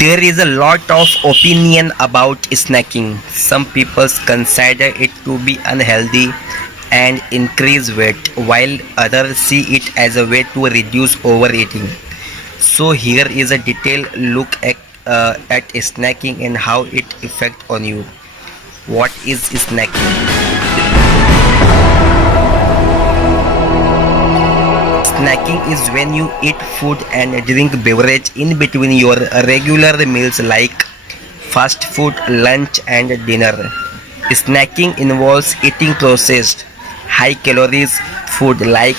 There is a lot of opinion about snacking. Some people consider it to be unhealthy and increase weight, while others see it as a way to reduce overeating. So here is a detailed look at snacking and how it affects on you. What is snacking? Snacking is when you eat food and drink beverage in between your regular meals like fast food, lunch and dinner. Snacking involves eating processed, high calories food like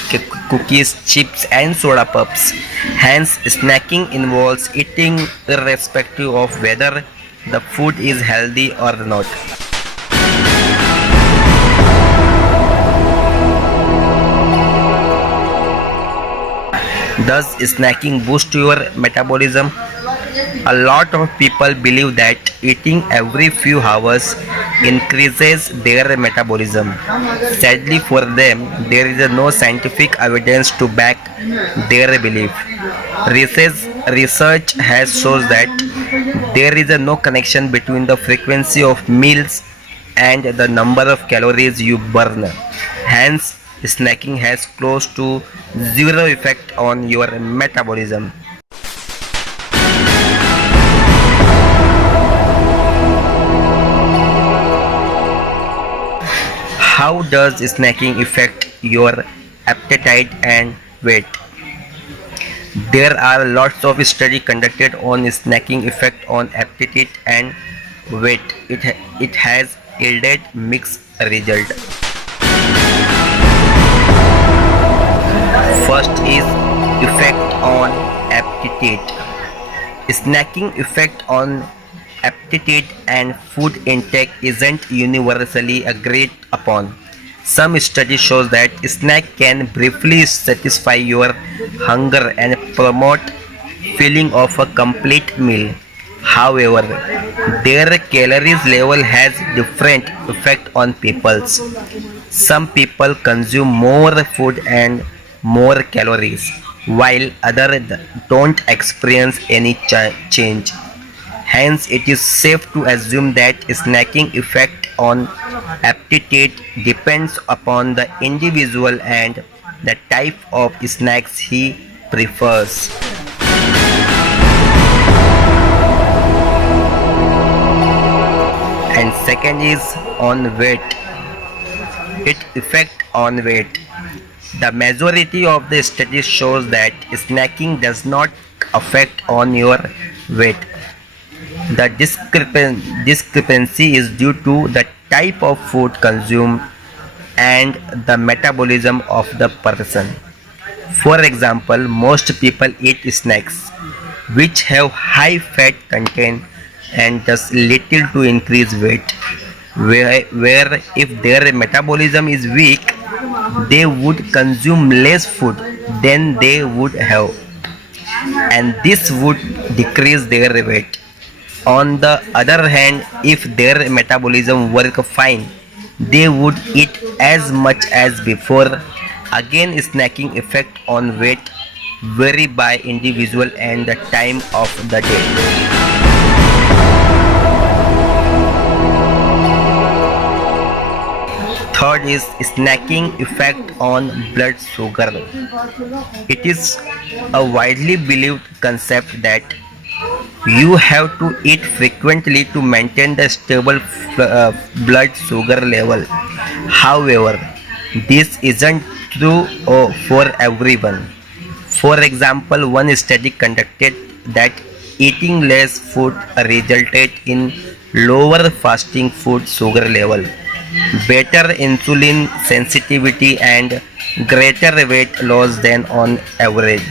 cookies, chips and soda puffs. Hence, snacking involves eating irrespective of whether the food is healthy or not. Does snacking boost your metabolism? A lot of people believe that eating every few hours increases their metabolism. Sadly for them, there is no scientific evidence to back their belief. Research has shown that there is no connection between the frequency of meals and the number of calories you burn. Hence, snacking has close to zero effect on your metabolism. How does snacking affect your appetite and weight? There are lots of studies conducted on snacking effect on appetite and weight. It has yielded mixed results. First is effect on appetite. Snacking effect on appetite and food intake isn't universally agreed upon. Some studies show that snack can briefly satisfy your hunger and promote feeling of a complete meal. However, their calories level has different effect on people's. Some people consume more food and more calories, while others don't experience any change. Hence, it is safe to assume that snacking effect on appetite depends upon the individual and the type of snacks he prefers. And second is on weight. Its effect on weight. The majority of the studies shows that snacking does not affect on your weight. The discrepancy is due to the type of food consumed and the metabolism of the person. For example, most people eat snacks which have high fat content and does little to increase weight. Where if their metabolism is weak, they would consume less food than they would have, and this would decrease their weight. On the other hand, if their metabolism work fine, they would eat as much as before. Again, snacking effect on weight vary by individual and the time of the day. Third is snacking effect on blood sugar. It is a widely believed concept that you have to eat frequently to maintain the stable blood sugar level. However, this isn't true for everyone. For example, one study conducted that eating less food resulted in lower fasting food sugar level, better insulin sensitivity and greater weight loss than on average,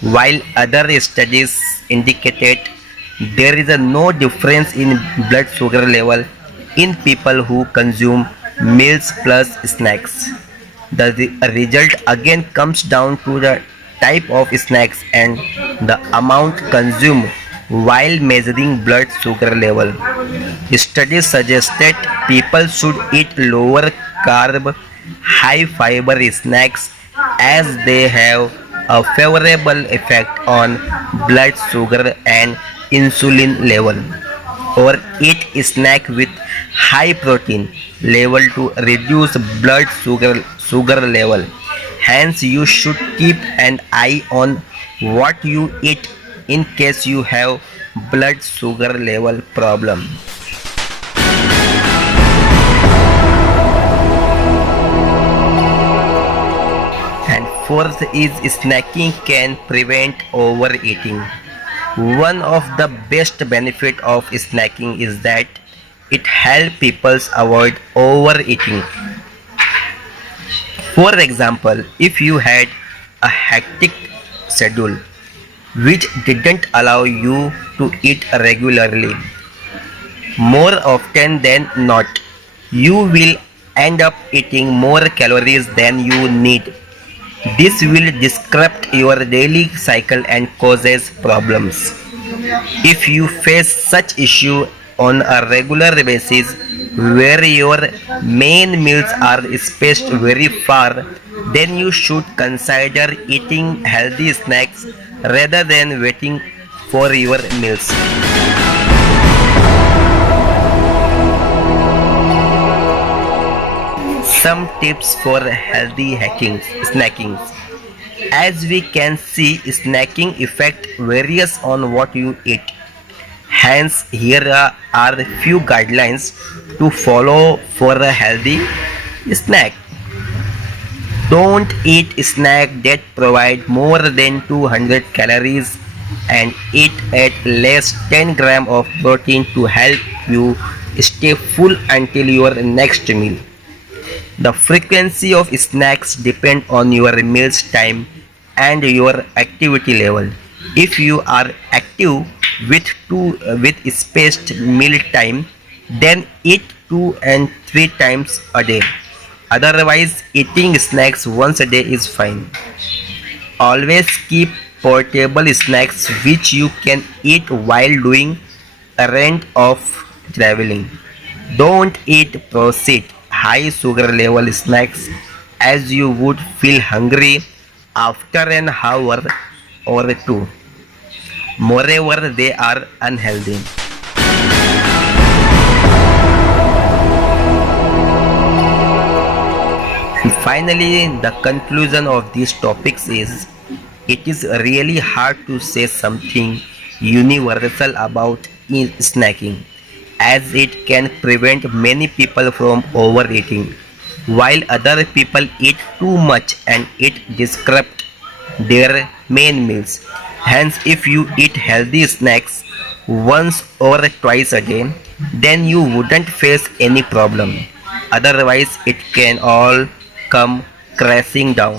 while other studies indicated there is no difference in blood sugar level in people who consume meals plus snacks. The result again comes down to the type of snacks and the amount consumed while measuring blood sugar level. Studies suggested people should eat lower carb, high fiber snacks as they have a favorable effect on blood sugar and insulin level, or eat snack with high protein level to reduce blood sugar level. Hence, you should keep an eye on what you eat in case you have blood sugar level problem. And fourth is snacking can prevent overeating. One of the best benefit of snacking is that it helps people avoid overeating. For example, if you had a hectic schedule which didn't allow you to eat regularly, more often than not, you will end up eating more calories than you need. This will disrupt your daily cycle and causes problems. If you face such issue on a regular basis where your main meals are spaced very far, then you should consider eating healthy snacks rather than waiting for your meals. Some tips for healthy snacking. As we can see, snacking effect varies on what you eat. Hence, here are a few guidelines to follow for a healthy snack. Don't eat snack that provide more than 200 calories and eat at least 10 gram of protein to help you stay full until your next meal. The frequency of snacks depend on your meals time and your activity level. If you are active with spaced meal time, then eat 2 and 3 times a day. Otherwise, eating snacks once a day is fine. Always keep portable snacks which you can eat while doing errand of traveling. Don't eat processed high sugar level snacks as you would feel hungry after an hour or two. Moreover, they are unhealthy. And finally, the conclusion of these topics is it is really hard to say something universal about snacking as it can prevent many people from overeating while other people eat too much and it disrupts their main meals. Hence, if you eat healthy snacks once or twice a day, then you wouldn't face any problem. Otherwise, it can all come crashing down.